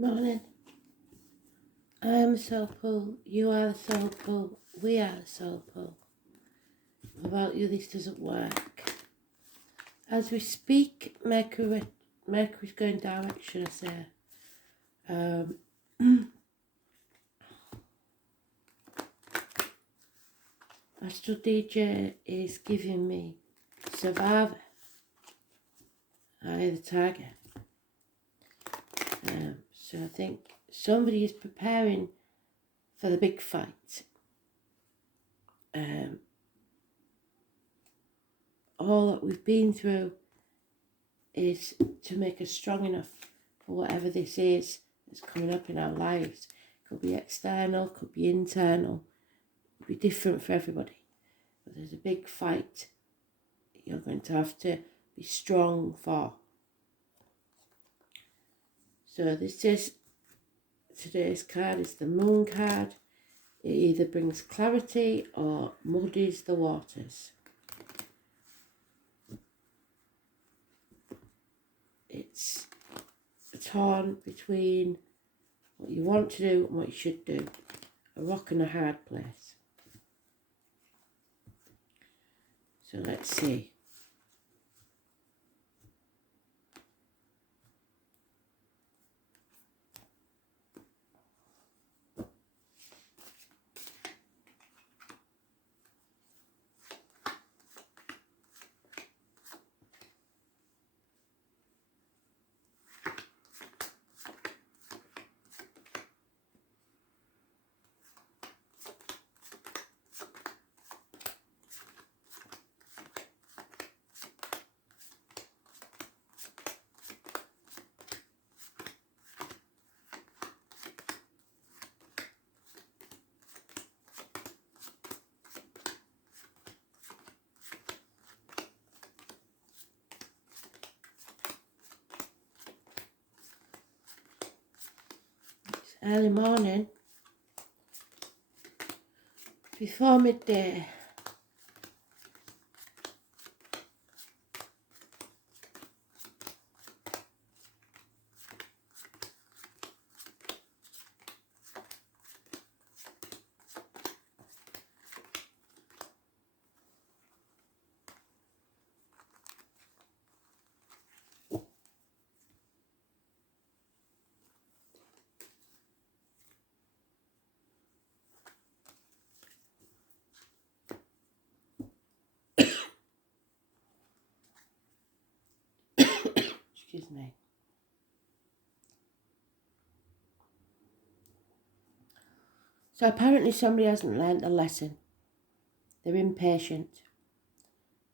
Morning. I am the soul pool, you are the soul pool, we are the soul pool. Without you this doesn't work. As we speak, Mercury's going direction, I say. Astral DJ is giving me Survivor. I the target. So I think somebody is preparing for the big fight. All that we've been through is to make us strong enough for whatever this is that's coming up in our lives. Could be external, could be internal, could be different for everybody. But there's a big fight you're going to have to be strong for. So this is, today's card is the Moon card. It either brings clarity or muddies the waters. It's torn between what you want to do and what you should do. A rock and a hard place. So let's see. Early morning, before midday. Excuse me. So apparently somebody hasn't learnt a lesson. They're impatient.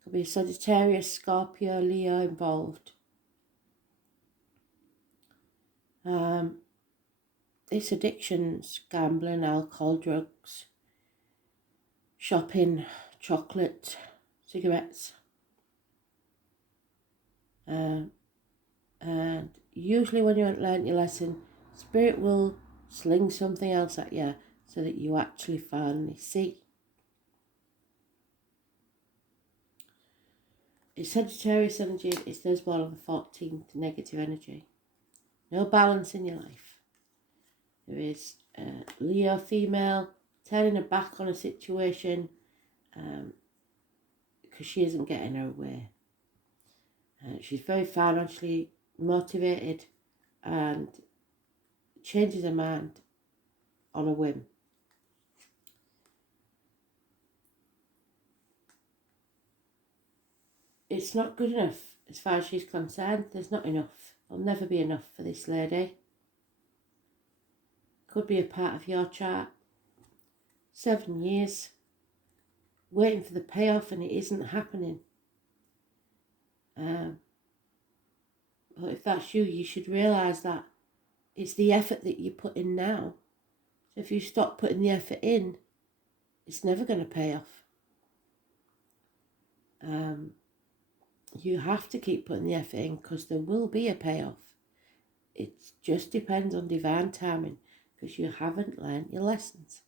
Could be a Sagittarius, Scorpio, Leo involved. It's addictions, gambling, alcohol, drugs, shopping, chocolate, cigarettes. And usually when you haven't learnt your lesson, Spirit will sling something else at you so that you actually finally see. It's Sagittarius energy, it's Thursday on the 14th, negative energy. No balance in your life. There is Leo female turning her back on a situation because she isn't getting her way. She's very financially motivated and changes her mind on a whim. It's not good enough as far as she's concerned. There's not enough. There'll never be enough for this lady. Could be a part of your chart. 7 years waiting for the payoff and it isn't happening. But if that's you, you should realise that it's the effort that you put in now. So if you stop putting the effort in, it's never going to pay off. You have to keep putting the effort in because there will be a payoff. It just depends on divine timing because you haven't learned your lessons.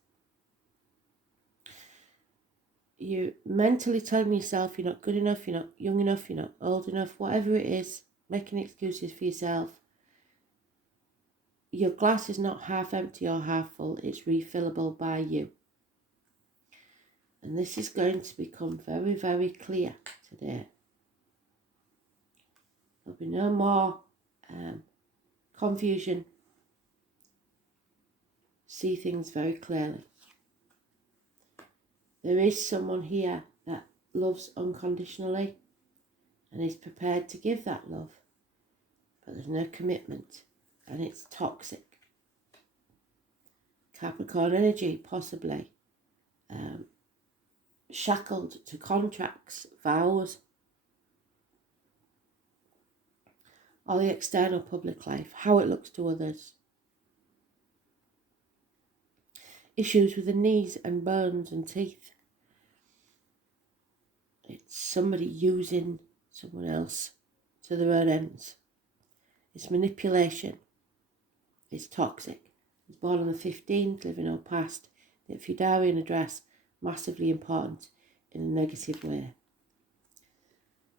You're mentally telling yourself you're not good enough, you're not young enough, you're not old enough, whatever it is, making excuses for yourself. your glass is not half empty or half full, it's refillable by you. And this is going to become very, very clear today. There'll be no more confusion. See things very clearly. There is someone here that loves unconditionally and is prepared to give that love, but there's no commitment and it's toxic. Capricorn energy, possibly shackled to contracts, vows, or the external public life, how it looks to others. Issues with the knees and bones and teeth. It's somebody using someone else to their own ends. It's manipulation. It's toxic. It's born on the 15th, living or past. The Fudarian address, massively important in a negative way.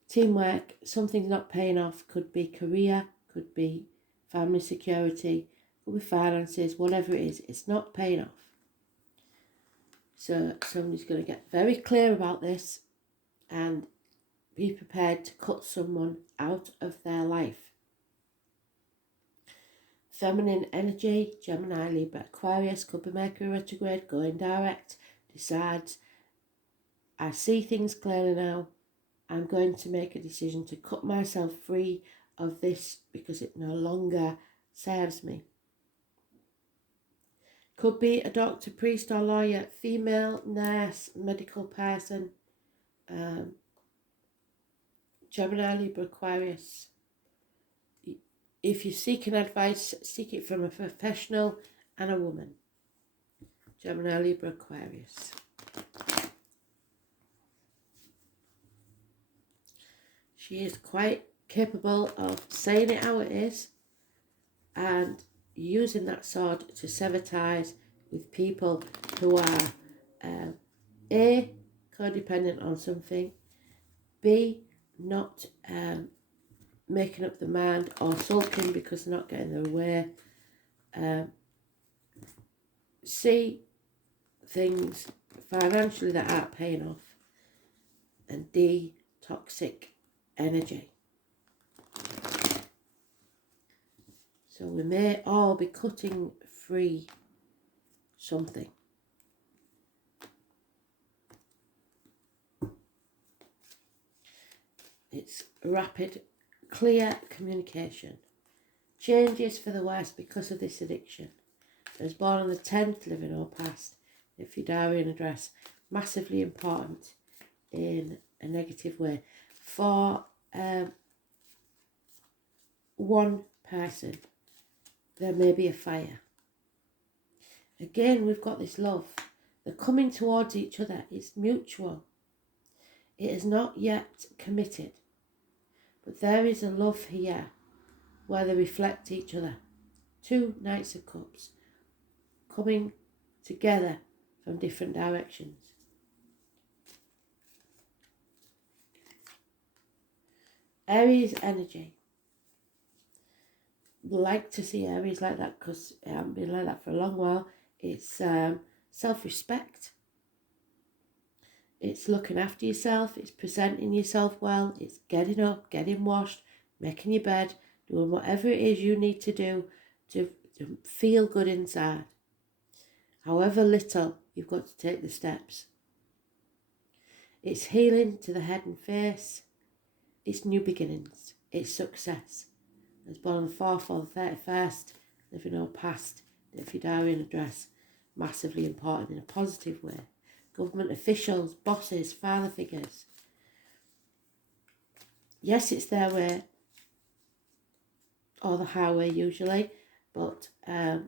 Teamwork, something's not paying off, could be career, could be family security, could be finances, whatever it is, it's not paying off. So somebody's going to get very clear about this and be prepared to cut someone out of their life. Feminine energy, Gemini, Libra, Aquarius, could be Mercury retrograde, going direct, decides, I see things clearly now, I'm going to make a decision to cut myself free of this because it no longer serves me. Could be a doctor, priest or lawyer, female, nurse, medical person, Gemini, Libra, Aquarius. If you're seeking advice, seek it from a professional and a woman. Gemini, Libra, Aquarius. She is quite capable of saying it how it is and using that sword to sever ties with people who are A, codependent on something, B, not making up the mind or sulking because they're not getting their way, C, things financially that aren't paying off, and D, toxic energy. So we may all be cutting free something. It's rapid, clear communication. Changes for the worse because of this addiction. I was born on the 10th, living or past. The Fudarian address, massively important in a negative way. For one person, there may be a fire. Again, we've got this love. They're coming towards each other. It's mutual. It is not yet committed. But there is a love here where they reflect each other. Two Knights of Cups coming together from different directions. Aries energy. Like to see Aries like that because it hasn't been like that for a long while. It's self-respect. It's looking after yourself. It's presenting yourself well. It's getting up, getting washed, making your bed, doing whatever it is you need to do to feel good inside. However little, you've got to take the steps. It's healing to the head and face. It's new beginnings. It's success. It's born on the 4th or the 31st, living or past, the Fudarian address, massively important in a positive way. Government officials, bosses, father figures. Yes, it's their way, or the highway usually, but they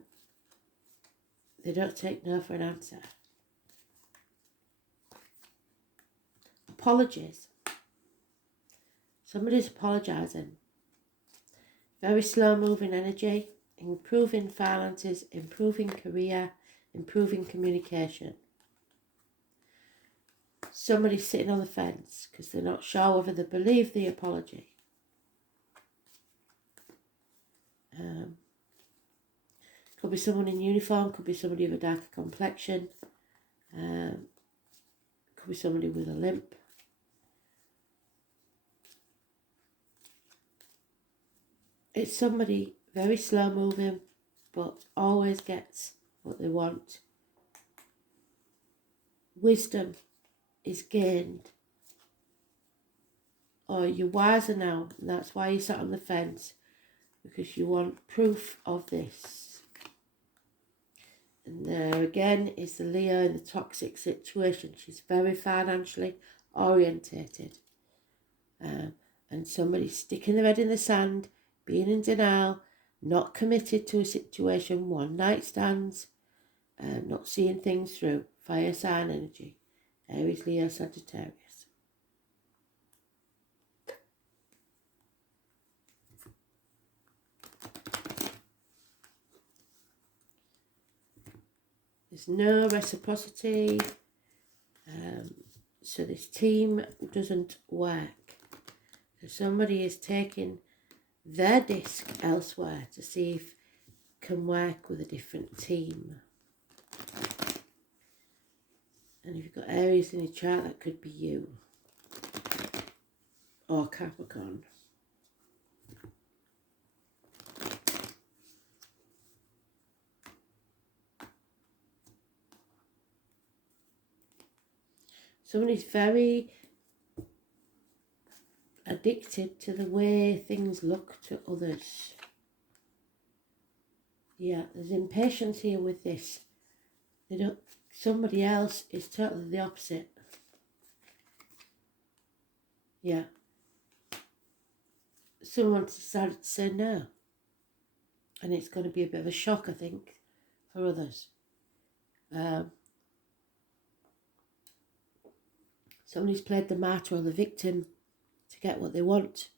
don't take no for an answer. Apologies. Somebody's apologising. Very slow moving energy, improving finances, improving career, improving communication. Somebody's sitting on the fence because they're not sure whether they believe the apology. Could be someone in uniform, could be somebody of a darker complexion, could be somebody with a limp. It's somebody very slow moving, but always gets what they want. Wisdom is gained, or you're wiser now, and that's why you sat on the fence, because you want proof of this. And there again is the Leo in the toxic situation. She's very financially orientated, and somebody sticking their head in the sand, being in denial, not committed to a situation, one night stands, not seeing things through. Fire sign energy, Aries, Leo, Sagittarius. There's no reciprocity, so this team doesn't work. So somebody is taking their disc elsewhere to see if it can work with a different team. And if you've got Aries in your chart, that could be you. Or Capricorn. Somebody's very addicted to the way things look to others. Yeah, there's impatience here with this. Somebody else is totally the opposite. Yeah. Someone decided to say no. And it's going to be a bit of a shock, I think, for others. Somebody's played the martyr or the victim to get what they want.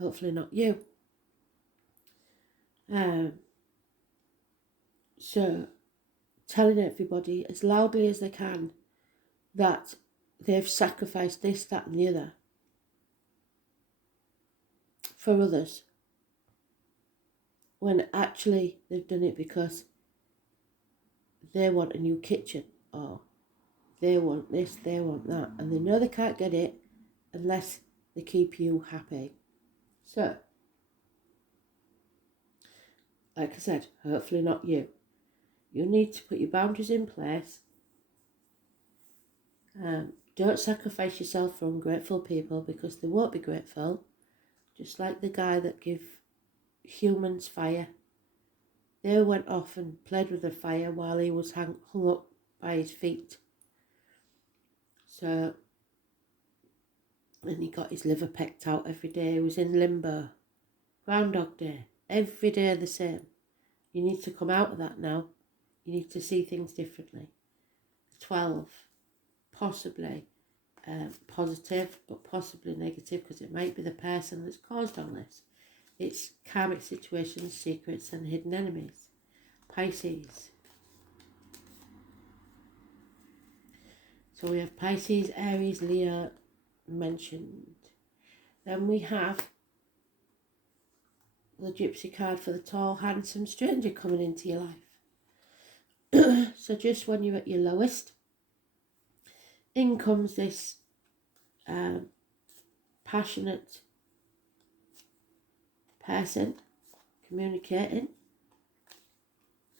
Hopefully not you. So, telling everybody as loudly as they can that they've sacrificed this, that and the other for others, when actually they've done it because they want a new kitchen, or they want this, they want that, and they know they can't get it unless they keep you happy. So, like I said, hopefully not you. You need to put your boundaries in place. Don't sacrifice yourself for ungrateful people, because they won't be grateful. Just like the guy that gave humans fire. They went off and played with the fire while he was hung up by his feet. So, and he got his liver pecked out every day. He was in limbo. Groundhog Day. Every day the same. You need to come out of that now. You need to see things differently. 12. Possibly positive, but possibly negative, because it might be the person that's caused all this. It's karmic situations, secrets, and hidden enemies. Pisces. So we have Pisces, Aries, Leo mentioned. Then we have the Gypsy card for the tall, handsome stranger coming into your life. So just when you're at your lowest, in comes this passionate person communicating.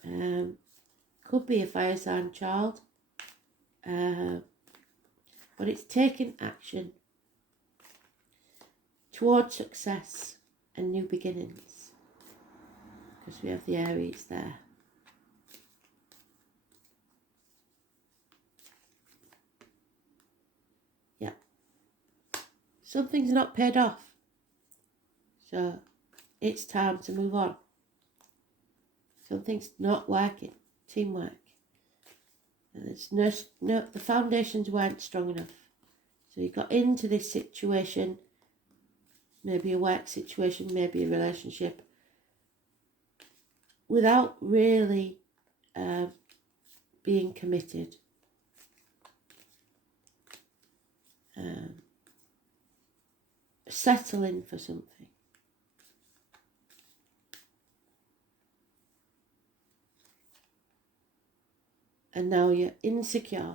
Could be a fire sign child, but it's taking action towards success and new beginnings, because we have the Aries there. Yeah, something's not paid off, so it's time to move on. Something's not working. Teamwork. And it's no, the foundations weren't strong enough. So you got into this situation, maybe a work situation, maybe a relationship, without really being committed. Settling for something. And now you're insecure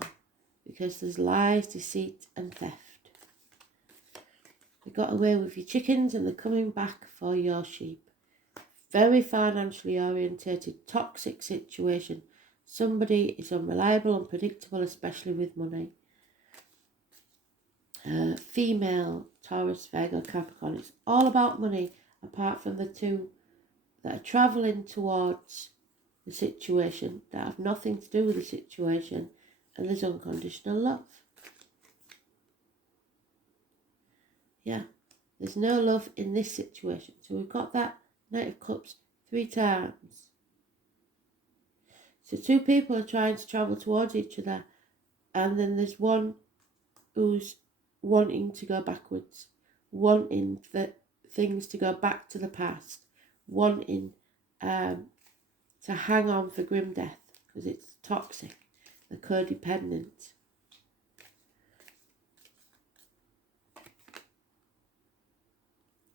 because there's lies, deceit and theft. You got away with your chickens and they're coming back for your sheep. Very financially orientated, toxic situation. Somebody is unreliable, unpredictable, especially with money. Female, Taurus, Virgo, Capricorn. It's all about money, apart from the two that are travelling towards the situation, that have nothing to do with the situation, and there's unconditional love. Yeah, there's no love in this situation. So we've got that Knight of Cups 3 times. So two people are trying to travel towards each other, and then there's one who's wanting to go backwards, wanting the things to go back to the past, wanting to hang on for grim death because it's toxic, they're codependent.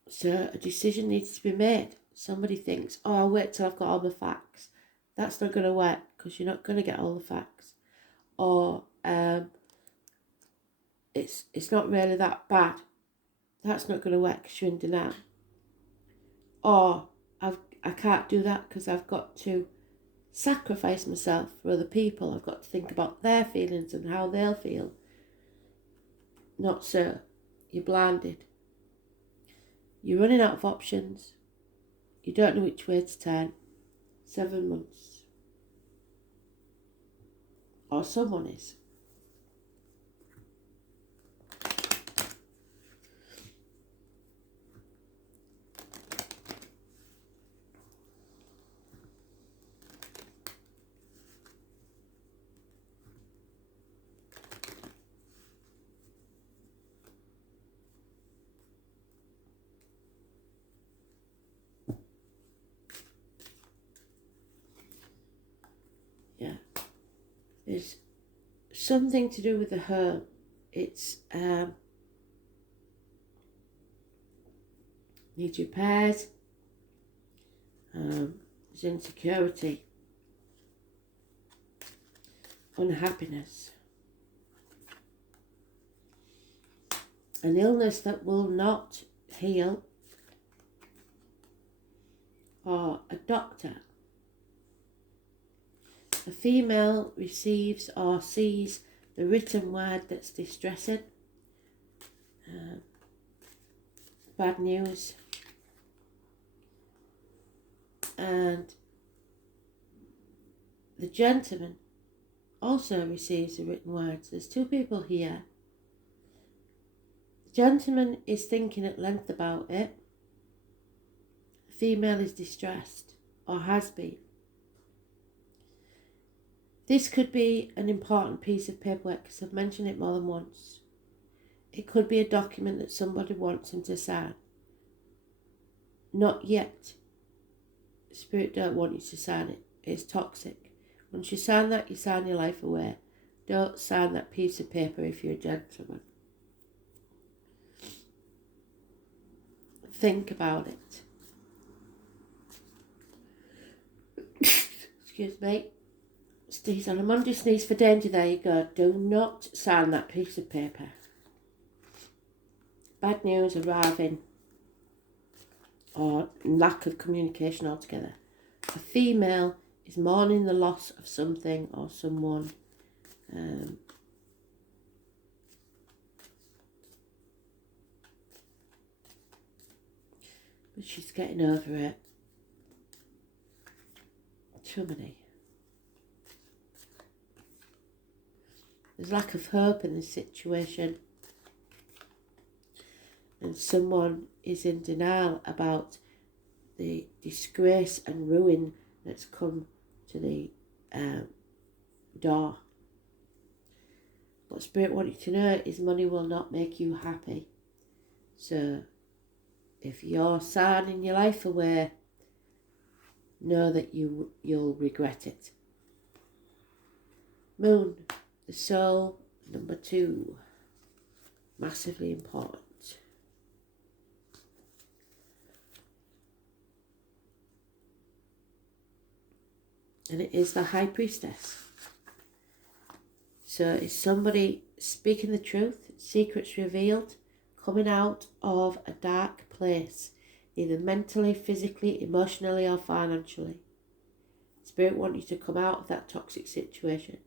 So a decision needs to be made. Somebody thinks, oh, I'll wait till I've got all the facts. That's not going to work because you're not going to get all the facts. Or it's not really that bad. That's not going to work because you're in denial. Or I can't do that because I've got to sacrifice myself for other people. I've got to think about their feelings and how they'll feel. Not so. You're blinded. You're running out of options. You don't know which way to turn. 7 months. Or someone is. Yeah. There's something to do with the home. It's needs repairs. There's insecurity, unhappiness, an illness that will not heal, or a doctor. A female receives or sees the written word that's distressing. Bad news. And the gentleman also receives the written words. There's two people here. The gentleman is thinking at length about it. The female is distressed, or has been. This could be an important piece of paperwork because I've mentioned it more than once. It could be a document that somebody wants him to sign. Not yet. Spirit don't want you to sign it. It's toxic. Once you sign that, you sign your life away. Don't sign that piece of paper if you're a gentleman. Think about it. Excuse me. Sneeze on a Monday, sneeze for danger. There you go. Do not sign that piece of paper. Bad news arriving, or lack of communication altogether. A female is mourning the loss of something or someone. But she's getting over it. Too many. There's lack of hope in this situation. And someone is in denial about the disgrace and ruin that's come to the door. What Spirit wants you to know is money will not make you happy. So if you're signing your life away, know that you'll regret it. Moon, the soul, number 2. Massively important. And it is the High Priestess. So it's somebody speaking the truth, secrets revealed, coming out of a dark place, either mentally, physically, emotionally or financially. Spirit wants you to come out of that toxic situation.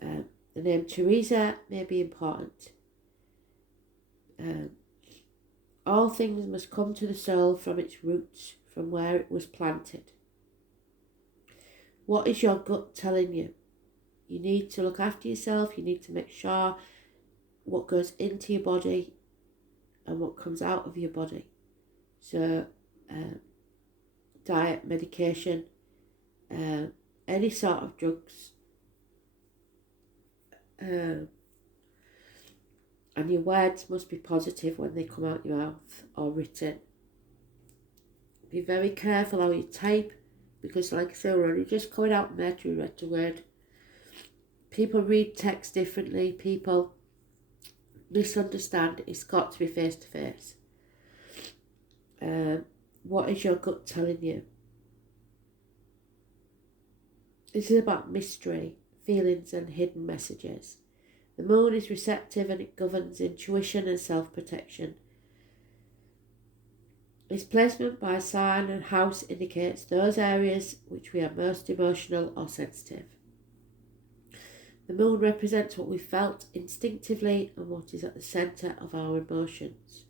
The name Teresa may be important. All things must come to the soul from its roots, from where it was planted. What is your gut telling you? You need to look after yourself. You need to make sure what goes into your body and what comes out of your body. So, diet, medication, any sort of drugs. And your words must be positive when they come out your mouth or written. Be very careful how you type, because like I said, we're only just coming out Mercury retrograde. People read text differently. People misunderstand. It's got to be face to face. What is your gut telling you? This is about mystery, feelings and hidden messages. The moon is receptive and it governs intuition and self-protection. Its placement by sign and house indicates those areas which we are most emotional or sensitive. The moon represents what we felt instinctively and what is at the centre of our emotions.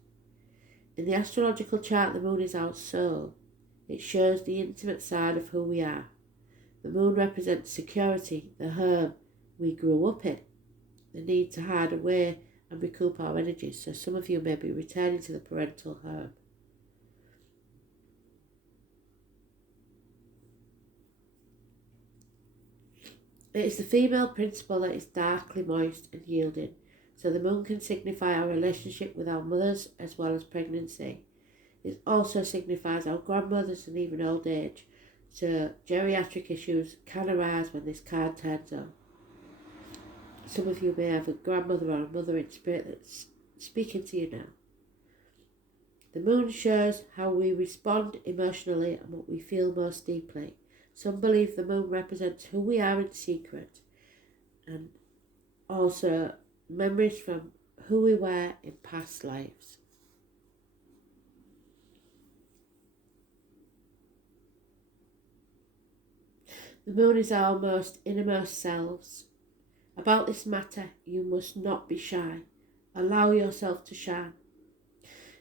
In the astrological chart, the moon is our soul. It shows the intimate side of who we are. The moon represents security, the home we grew up in, the need to hide away and recoup our energies. So some of you may be returning to the parental home. It is the female principle that is darkly moist and yielding, so the moon can signify our relationship with our mothers as well as pregnancy. It also signifies our grandmothers and even old age, so geriatric issues can arise when this card turns on. Some of you may have a grandmother or a mother in spirit that's speaking to you now. The moon shows how we respond emotionally and what we feel most deeply. Some believe the moon represents who we are in secret and also memories from who we were in past lives. The moon is our most innermost selves. About this matter, you must not be shy. Allow yourself to shine.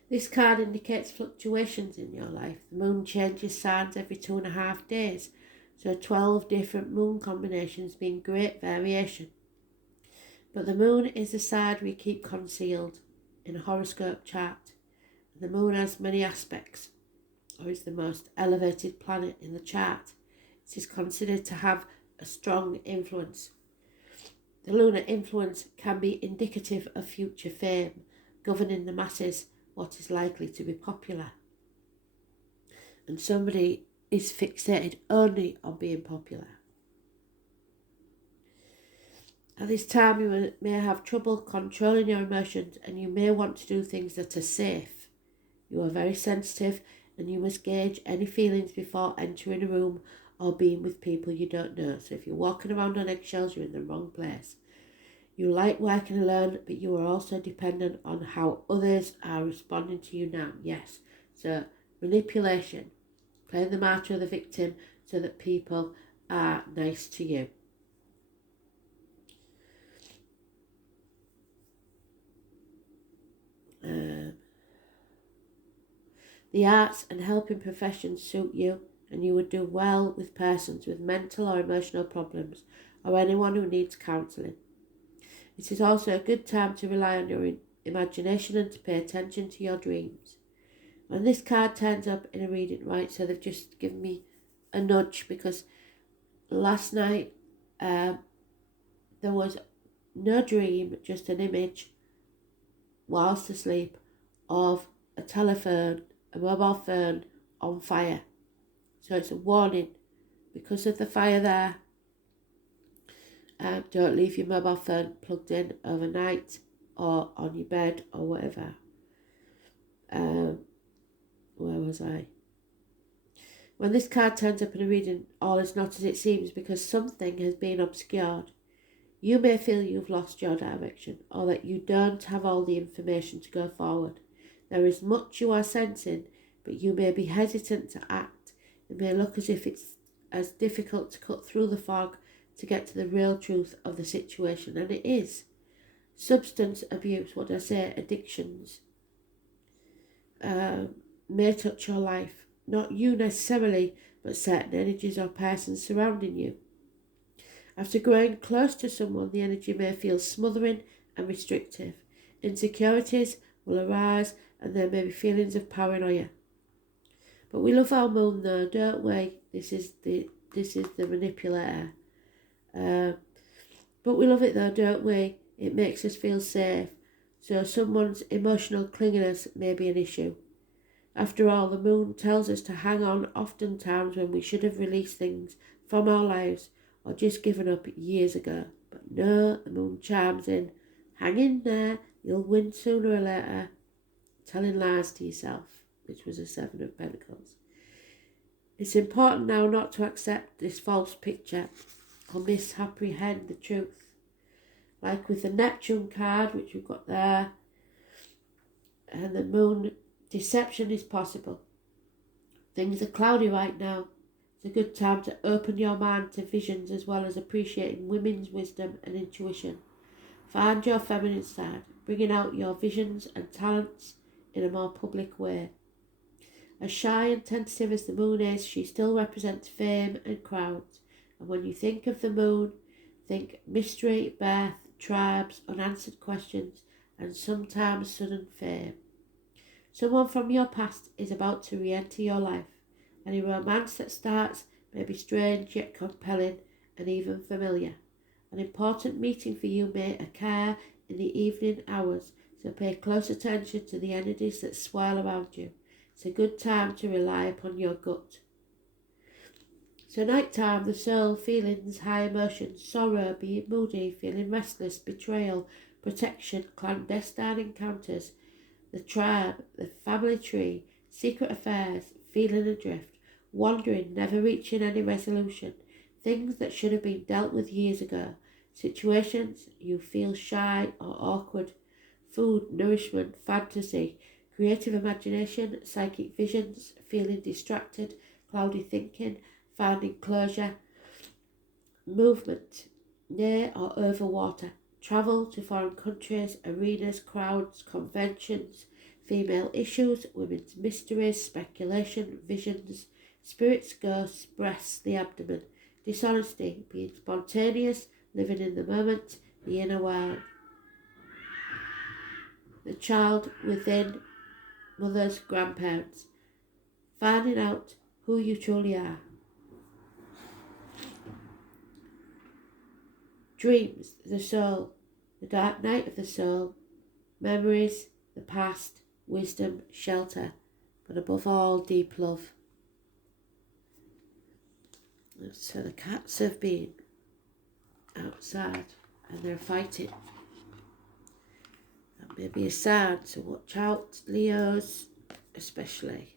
This card indicates fluctuations in your life. The moon changes signs every 2.5 days. So 12 different moon combinations being great variation. But the moon is a side we keep concealed in a horoscope chart. The moon has many aspects, or is the most elevated planet in the chart. It is considered to have a strong influence. The lunar influence can be indicative of future fame, governing the masses what is likely to be popular. And somebody is fixated only on being popular. At this time, you may have trouble controlling your emotions and you may want to do things that are safe. You are very sensitive and you must gauge any feelings before entering a room or being with people you don't know. So if you're walking around on eggshells, you're in the wrong place. You like working alone, but you are also dependent on how others are responding to you now. Yes, so manipulation. Playing the martyr or the victim so that people are nice to you. The arts and helping professions suit you, and you would do well with persons with mental or emotional problems or anyone who needs counselling. It is also a good time to rely on your imagination and to pay attention to your dreams. When this card turns up in a reading, right, so they've just given me a nudge because last night there was no dream, just an image whilst asleep of a telephone, a mobile phone on fire. So it's a warning because of the fire there. Don't leave your mobile phone plugged in overnight or on your bed or whatever. Where was I? When this card turns up in a reading, all is not as it seems because something has been obscured. You may feel you've lost your direction or that you don't have all the information to go forward. There is much you are sensing, but you may be hesitant to act. It may look as if it's as difficult to cut through the fog to get to the real truth of the situation, and it is. Substance abuse, what I say, addictions, may touch your life. Not you necessarily, but certain energies or persons surrounding you. After growing close to someone, the energy may feel smothering and restrictive. Insecurities will arise and there may be feelings of paranoia. But we love our moon though, don't we? This is the manipulator. But we love it though, don't we? It makes us feel safe. So someone's emotional clinginess may be an issue. After all, the moon tells us to hang on oftentimes when we should have released things from our lives or just given up years ago. But no, the moon chimes in. Hang in there, you'll win sooner or later. Telling lies to yourself, which was a 7 of Pentacles. It's important now not to accept this false picture or misapprehend the truth. Like with the Neptune card, which we've got there, and the moon, deception is possible. Things are cloudy right now. It's a good time to open your mind to visions as well as appreciating women's wisdom and intuition. Find your feminine side, bringing out your visions and talents in a more public way. As shy and tentative as the moon is, she still represents fame and crowds. And when you think of the moon, think mystery, birth, tribes, unanswered questions, and sometimes sudden fame. Someone from your past is about to re-enter your life. Any romance that starts may be strange yet compelling and even familiar. An important meeting for you may occur in the evening hours, so pay close attention to the energies that swirl around you. It's a good time to rely upon your gut. So night time, the soul, feelings, high emotions, sorrow, being moody, feeling restless, betrayal, protection, clandestine encounters, the tribe, the family tree, secret affairs, feeling adrift, wandering, never reaching any resolution, things that should have been dealt with years ago, situations you feel shy or awkward, food, nourishment, fantasy, creative imagination, psychic visions, feeling distracted, cloudy thinking, finding closure, movement, near or over water, travel to foreign countries, arenas, crowds, conventions, female issues, women's mysteries, speculation, visions, spirits, ghosts, breasts, the abdomen, dishonesty, being spontaneous, living in the moment, the inner world, the child within, mothers, grandparents, finding out who you truly are. Dreams, the soul, the dark night of the soul, memories, the past, wisdom, shelter, but above all, deep love. So the cats have been outside and they're fighting. That may be a sign to watch out, Leos especially.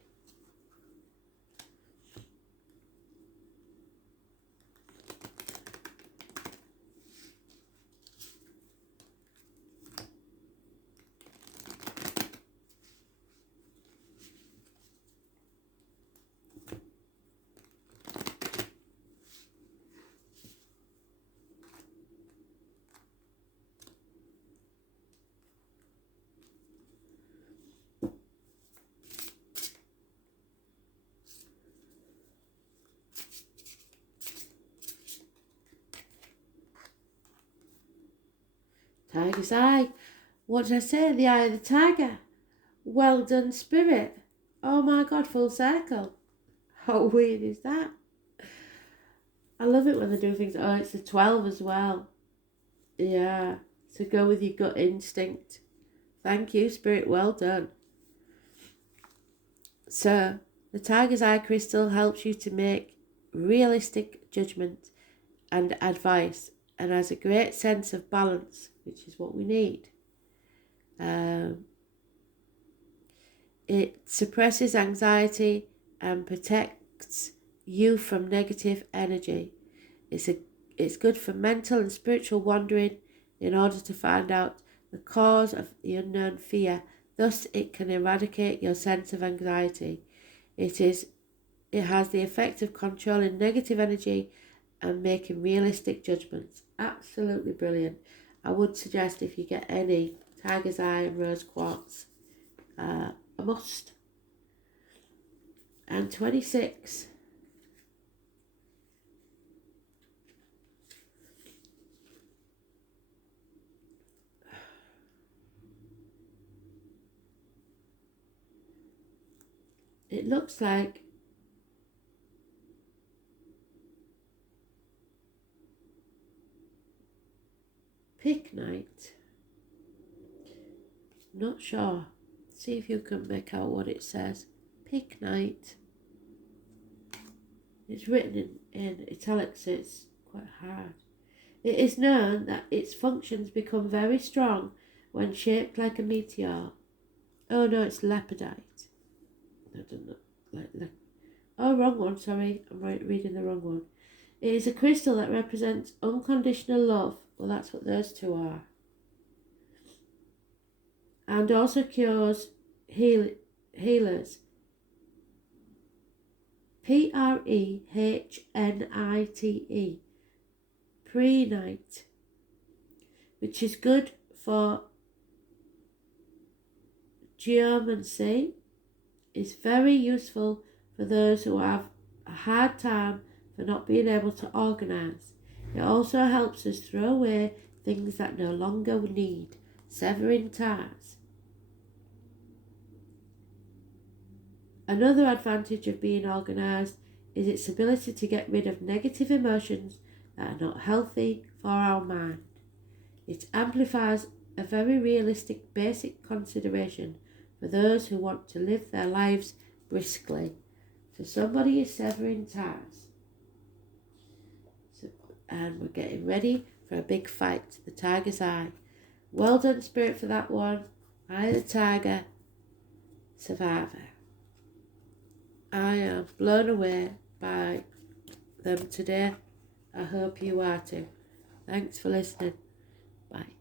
Tiger's eye. What did I say? The eye of the tiger. Well done, spirit. Oh my God, full circle. How weird is that? I love it when they do things. Oh, it's the 12 as well. Yeah. So go with your gut instinct. Thank you, spirit. Well done. So the tiger's eye crystal helps you to make realistic judgment and advice and has a great sense of balance, which is what we need. It suppresses anxiety and protects protects you from negative energy. It's good for mental and spiritual wandering in order to find out the cause of the unknown fear. Thus, it can eradicate your sense of anxiety. It has the effect of controlling negative energy and making realistic judgments. Absolutely brilliant. I would suggest if you get any tiger's eye and rose quartz, a must. And 26. It looks like pick night. Not sure. See if you can make out what it says. Pick night. It's written in italics, so it's quite hard. It is known that its functions become very strong when shaped like a meteor. Oh no, it's leopardite. I don't know. Oh, wrong one, sorry. I'm reading the wrong one. It is a crystal that represents unconditional love. Well, that's what those two are. And also cures healers. Prehnite. Prehnite. Which is good for geomancy. Is very useful for those who have a hard time for not being able to organise. It also helps us throw away things that no longer need, severing ties. Another advantage of being organised is its ability to get rid of negative emotions that are not healthy for our mind. It amplifies a very realistic basic consideration for those who want to live their lives briskly. So somebody is severing ties. And we're getting ready for a big fight, the tiger's eye. Well done, Spirit, for that one. I, the tiger, survivor. I am blown away by them today. I hope you are too. Thanks for listening. Bye.